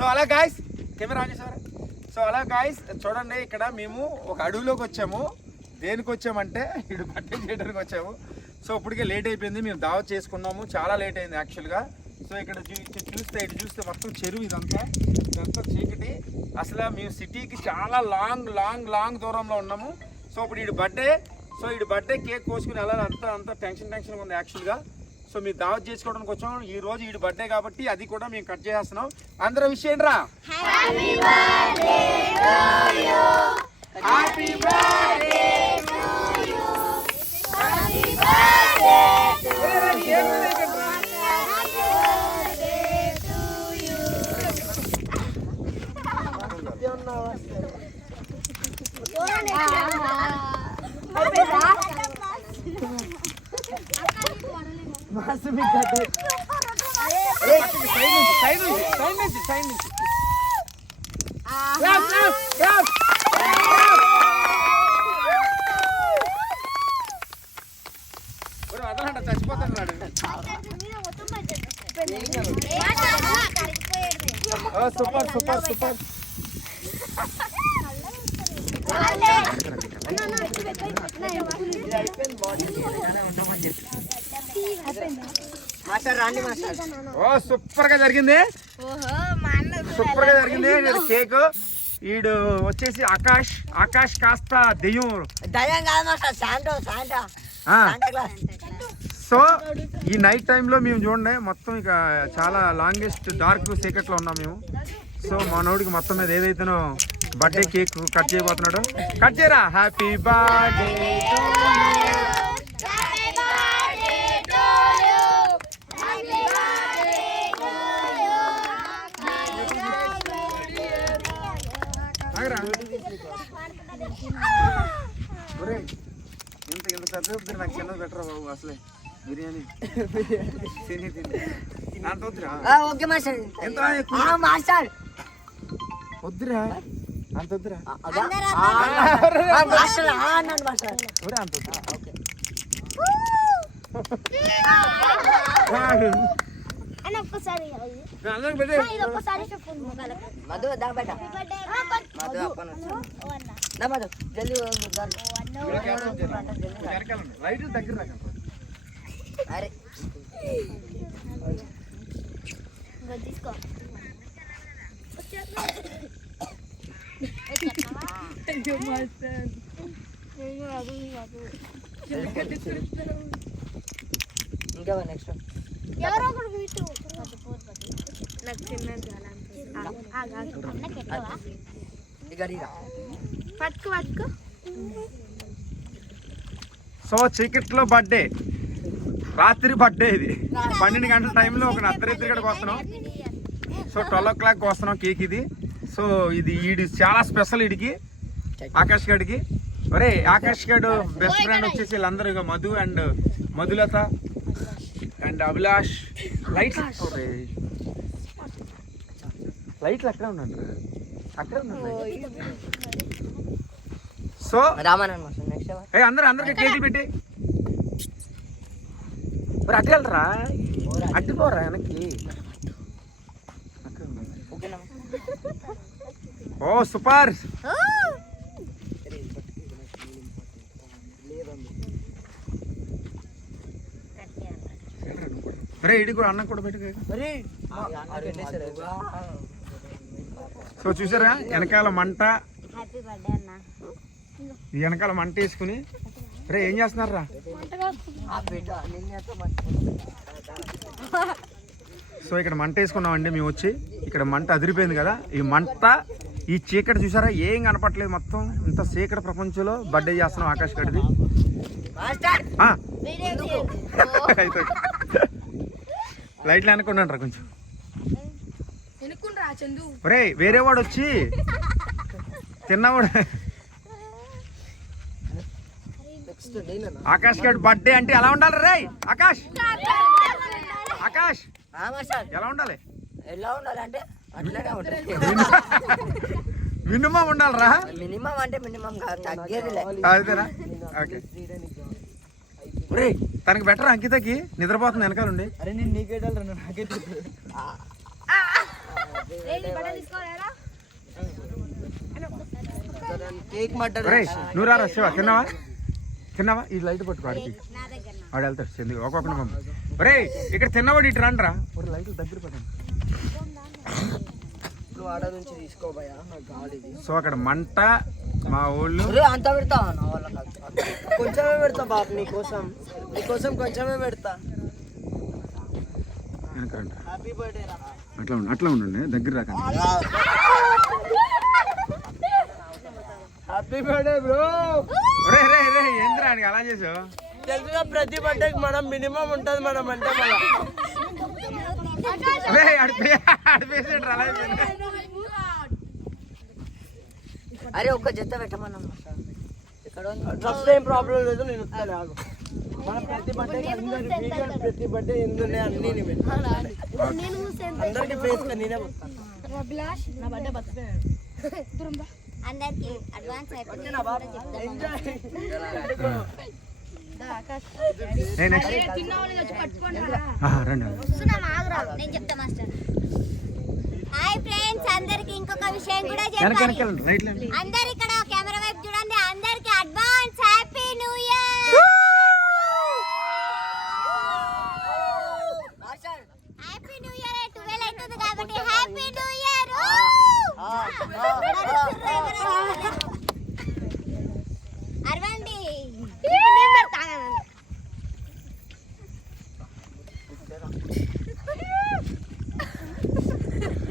So అలా guys camera on చేసారా. So అలా గాయస్ చూడండి, ఇక్కడ మేము ఒక అడవిలోకి వచ్చాము. దేనికి వచ్చామంటే ఇక్కడ బర్త్డే చేయడానికి వచ్చాము. సో ఇప్పటికే లేట్ అయిపోయింది, మేము దావత్ చేసుకున్నాము, చాలా లేట్ అయింది యాక్చువల్గా. సో ఇక్కడ ఇటు చూస్తే మొత్తం చెరువు, ఇదంతా చీకటి. అసలు మేము సిటీకి చాలా లాంగ్ దూరంలో ఉన్నాము. సో ఇప్పుడు ఈ బర్త్డే, సో ఈ బర్త్డే కేక్ కోసుకుని వెళ్ళాలి, అంతా టెన్షన్ ఉంది యాక్చువల్గా. సో మీరు దావత్ చేసుకోవడానికి వచ్చాం. ఈ రోజు ఈ బర్త్డే కాబట్టి అది కూడా మేము కట్ చేస్తున్నాం. అందరూ విష్ చేయండి రా. వదలంట, చచ్చిపోతున్నాడు. సూపర్ సూపర్ గా జరిగింది, కేక్. ఈడు వచ్చేసి ఆకాష్ కాస్త దెయ్యం కాదు. సో ఈ నైట్ టైంలో మేము చూడండి మొత్తం ఇక చాలా లాంగెస్ట్ డార్క్ సీక్రెట్లో ఉన్నాం మేము. సో మనోడికి మొత్తం మీద ఏదైతేనో బర్త్డే కేక్ కట్ చేయబోతున్నాడు. కట్ చేయరా. హ్యాపీ బర్త్డే ఇంత పెద్ద నాకు చిన్నది బెటర్ బాబు. అసలే బిర్యానీ అంత వద్దురా, వద్దురా, అంత వద్దురా, అంత లైట్ దగ్గర తీసుకో. ఇంకా నెక్స్ట్ ఎవరో ఒకరు వీటు నాకు చిన్నది పట్టుకు. సో చీకట్లో బర్త్డే, రాత్రి బర్త్డే. ఇది 12 గంటల టైంలో ఒక అర్ధరాత్రి గడికి వస్తున్నాం. సో 12 o'clock వస్తున్నాం కేక్ ఇది. సో ఇది చాలా స్పెషల్ వీడికి, ఆకాష్ గడికి. ఒరే ఆకాష్ గడు బెస్ట్ ఫ్రెండ్ వచ్చేసి వీళ్ళందరూ ఇక మధు అండ్ మధులత అండ్ అభిలాష్. లైట్లు అక్కడే ఉన్నాడు, అక్కడే ఉన్నాడు. సో అందరికి కేకులు పెట్టి మరి అట్టు వెళ్ళరా, అట్టుకోరా వెనక్కి. ఓ సూపర్. అరే ఇడి కూడా అన్నం కూడా పెట్టుకో. సో చూసారా వెనకాల మంట, వెనకాల మంట వేసుకుని. రే ఏం చేస్తున్నారా? సో ఇక్కడ మంట వేసుకున్నామండి మేము వచ్చి. ఇక్కడ మంట అదిరిపోయింది కదా. ఈ మంట, ఈ చీకటి చూసారా, ఏం కనపట్లేదు. మొత్తం ఇంత చీకటి ప్రపంచంలో బర్త్డే చేస్తున్నాం ఆకాష్ గడిది. అయితే లైట్లు అనుకున్నాను రా కొంచెం. ఒరే వేరే వాడు వచ్చి తిన్నవాడు. ఆకాష్ గడి బర్త్డే అంటే ఎలా ఉండాలి రే? ఆకాష్ ఎలా ఉండాలి? ఎలా ఉండాలంటే అట్లనే ఉండాలి. మినిమం ఉండాలరా. మినిమం అంటే మినిమం తగ్గేదిలే. అదేనా? ఓకే. ఒరే తనకి బెటర్, అంకితకి నిద్రపోతుంది వెనకాలండి. అరే నేను నీకే నాకే కేక్ మటర్ ఒరేయ్ నువ్వు రారా శివ, తిన్నావా ఈ లైట్ పట్టుకో ఆడికి, వాడు వెళ్తాడు చెంది ఒక్కొక్కటి పంపు. ఒరేయ్ ఇక్కడ తిన్నవాడు ఇటు రండిరా, ఒక లైట్లు దగ్గర పడండి. ఆడ నుంచి తీసుకోబోయా, నాకు కావాలి ఇది. సో అక్కడ మంట మా ఊళ్ళు అంత పెడతా నా వాళ్ళ కొంచెమే పెడతా బాబు, నీకోసం కొంచెమే పెడతా. వెనకరండి, హ్యాపీ బర్త్డే రా. అట్లా ఉండండి దగ్గర రాకండి. Happy birthday bro. ఒరే రే రే ఏంద్రా అని అలా చేసావు? తెలుసుగా ప్రతి బర్త్డేకి మనం మినిమం ఉంటుంది మనం అంటే మన ఆడిపేసాడు అలా అయిపోయింది. అరే ఒక్క జత పెట్టమన్నాం ఇక్కడ డ్రస్ ఏం ప్రాబ్లం లేదు, నేను వస్తాను ఆగు. మన ప్రతి బర్త్డే ప్రతి బర్త్డే ఎందుకు అన్ని అందరికి ఫేస్ నేనే వస్తాను. అందరికి అడ్వాన్స్ అయిపోయింది. నేను చెప్తా మాస్టర్. హాయ్ ఫ్రెండ్స్, అందరికి ఇంకొక విషయం కూడా చెప్పాలి. అందరు ఇక్కడ కెమెరా వైపు చూడండి. అందరికి advance happy new year. Happy new year. 12 అవుతుంది కాబట్టి హ్యాపీ న్యూ ఇయర్. అరవండి.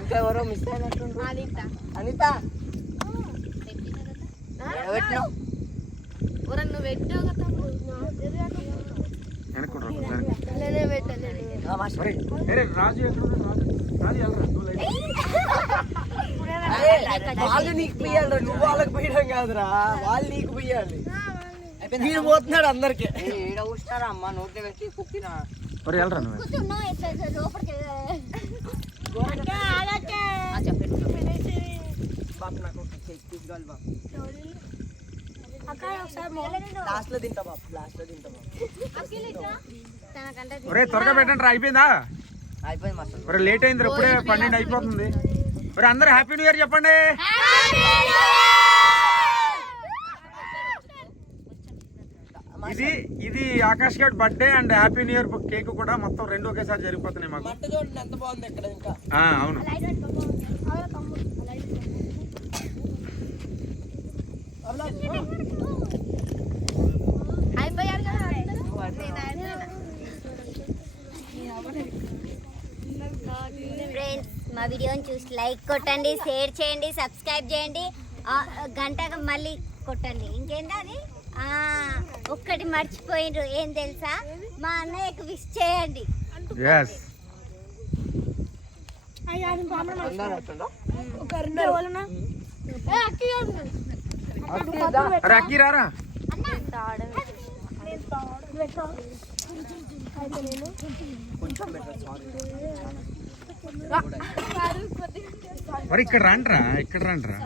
ఇంకెవరో మిస్ అయినట్టుండ్రు. అనిత వాళ్ళు నీకు పియ్యాలి, నువ్వు వాళ్ళకి పోయడం కాదురా, వాళ్ళు నీకు పియ్యాలి. వీడు పోతున్నాడు అందరికి. ఈడ కూర్చున్నారా అమ్మ, నోట్లో పెట్టి కుక్కినా బాబు నాకు కేక్ తీసుకోవాలి బాబు. లాస్ట్ లో తింటా బాబు, లాస్ట్ లో తింటా బాబు. ఒరే త్వరగా పెట్టండి రా, అయిపోయిందా? అయిపోయింది మాస్టర్. ఒరే లేట్ అయింది, ఇప్పుడే 12 అయిపోతుంది. ఒరే అందరూ హ్యాపీ న్యూ ఇయర్ చెప్పండి. ఇది ఆకాష్ గడ్ birthday and happy new year cake కూడా మొత్తం రెండు ఒకేసారి జరిగిపోతున్నాయి మాకు. ఎంత బాగుంది ఇక్కడ ఇంకా. అవును. ఫ్రెండ్స్, మా వీడియోని చూసి లైక్ కొట్టండి, షేర్ చేయండి, సబ్స్క్రైబ్ చేయండి, గంట మళ్ళీ కొట్టండి. ఇంకేంటి అది ఒక్కటి మర్చిపోయిండ్రు, ఏం తెలుసా? మా అన్నయ్యకు విష్ చేయండి. అక్కి రారా. మరి ఇక్కడ రండ్రా, ఇక్కడ రండ్రా.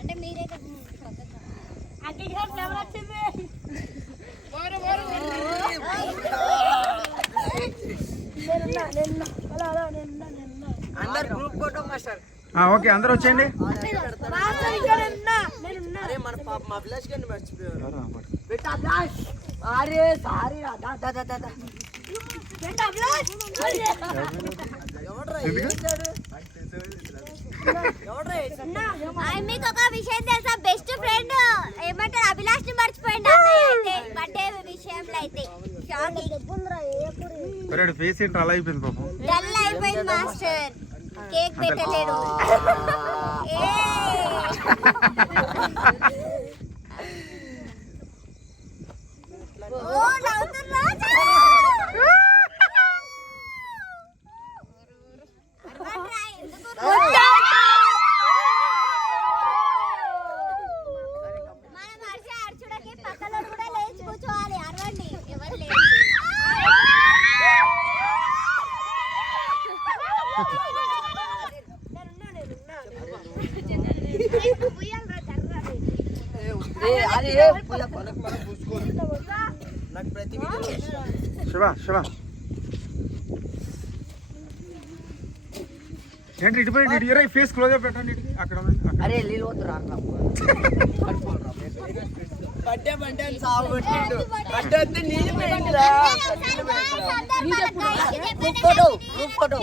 అంటే మీరే ఓకే అందరు వచ్చేయండి. అరే మన పాప మా అభిలాష్ గారిని మర్చిపోయారు. అరే సారీ మీకు ఒక విషయం తెలుసా? బెస్ట్ ఫ్రెండ్ ఏమంటారు, అభిలాష్ ని మర్చిపోయింది అన్నయ్య అయితే బర్త్డే విషయంలో అయితే. ఫేస్ ఏంటి అలా అయిపోయింది పాపం, డల్ అయిపోయింది మాస్టర్. కేక్ పెట్టలేడు. మనం అరిచి అరచుడకి పక్కలో కూడా లేచి కూర్చోవాలి. అరవండి, ఎవరు లేరు. నాకు ప్రతి వీడియో శివ శివ ఏంటి ఇటుపోయి ఇటు ఫేస్ క్లోజ్ అప్ పెట్టండి అక్కడ ఉంది, అక్కడ. అరే నీళ్ళు పోతురా బర్త్డే బర్త్డే అని సాగు పెట్టిండు. బర్త్డే వస్తే నీళ్ళు పోయిందిరా. గ్రూప్ ఫోటో గ్రూప్ ఫోటో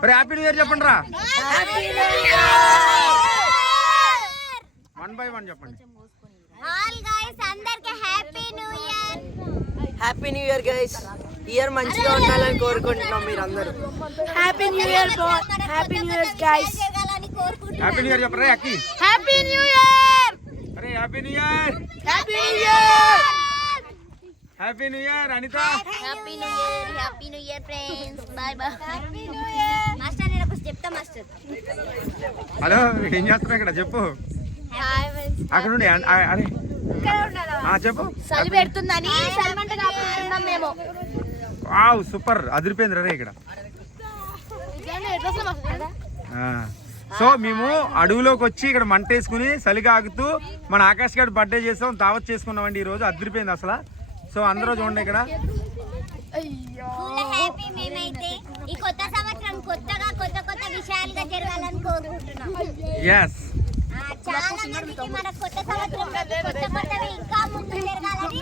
మరి హ్యాపీ న్యూ ఇయర్ చెప్పండి రా, 1 by 1 చెప్పండి. ఆల్ గైస్ అందరికి happy new year. Happy new year guys. Year మంచిగా ఉండాలని కోరుకుంటున్నాం మీరందరూ. Happy new year happy new year guys. Happy new year చెప్పరా అక్కి. హ్యాపీ న్యూ ఇయర్ అరే happy new year, happy new year happy new year Anitha. Happy new year friends. Bye bye. Happy new year. Master నేను ఒకటి చెప్తా master. Hello ఏం చేస్తున్నావు ఇక్కడ చెప్పు, అక్కడ ఉండి అరే చెప్పు. చలి పెడుతుందని సల్మంట కాపుకుంటున్నాం మేము. వావ్ సూపర్ అదిరిపోయింది రే ఇక్కడ. సో మేము అడవిలోకి వచ్చి ఇక్కడ మంట వేసుకుని చలిగా ఆగుతూ మన ఆకాష్ గారి బర్త్డే చేస్తాం, దావత్ చేసుకున్నామండి ఈ రోజు. అదిరిపోయింది అసలు. సో అందరూ చూడండి ఇక్కడ. హ్యాపీ మేమైతే ఈ కొత్త సంవత్సరం కొత్తగా కొత్త కొత్త విషయాలుగా జరగాలని కోరుకుంటున్నాం. ఎస్ చాలా మందికి మన కొత్త సంవత్సరంలో కొత్త కొత్తవి ఇంకా ముందు జరగాలని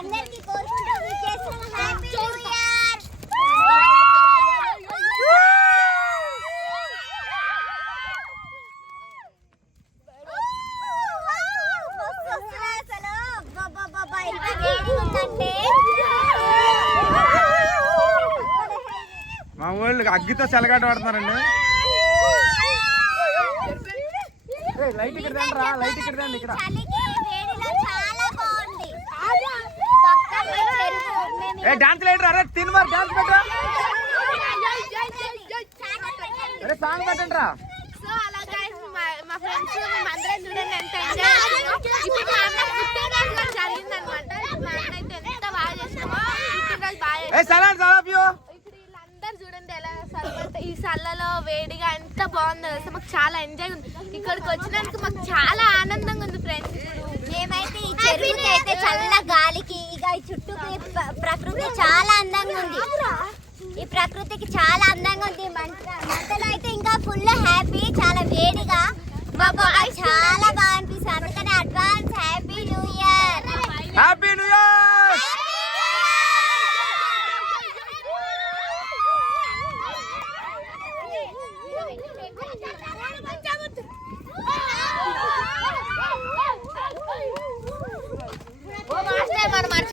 అందరికీ కోరుకుంటూ విషేస్తున్నాం. Happy new year. మా వాళ్ళు అగ్గితో చల్లగాట పడుతున్నారండి. లైట్ ఇక్కడ రా, లైట్ ఇక్కడ రండి ఇక్కడ. చలికి వేడిలో చాలా బాగుంది. పక్కనే చెరువు. మేము ఏ డాన్స్ లైట్ రా, తిను మరి డాన్స్ పెట్టరా. అరే సాంగ్ పెట్టండి రా. సో అలా గైస్ మా ఫ్రెండ్స్ మేమందరం చూడండి ఎంత ఎంజాయ్ చేసామో. ఇప్పుడు మా అన్న పుట్టినరోజు జరిగిందనమాట. మా అన్న అయితే ఎంత బాగా చేసామో. పుట్టినరోజు బాగా ఏ సలాం సలాపియో. ఇప్పుడు వీళ్ళందరూ చూడండి ఎలా సల్లబడితే ఈ సల్లలో వేడిగా ఎంత బాగుందో అసలు. మాకు చాలా ఎంజాయ్ ఉంది. ఇక్కడికి వచ్చినందుకు మాకు చాలా ఆనందంగా ఉంది ఫ్రెండ్స్. మేమైతే ఈ చెరువుకి అయితే చల్ల గాలికి ఇక ఈ చుట్టూ ప్రకృతి చాలా అందంగా ఉంది. ఈ ప్రకృతికి చాలా అందంగా ఉంది. మంటలో అయితే ఇంకా ఫుల్ హ్యాపీ, చాలా వేడిగా మాకు చాలా బాగా అనిపిస్తుంది. అందుకని advance happy new year. Happy new year.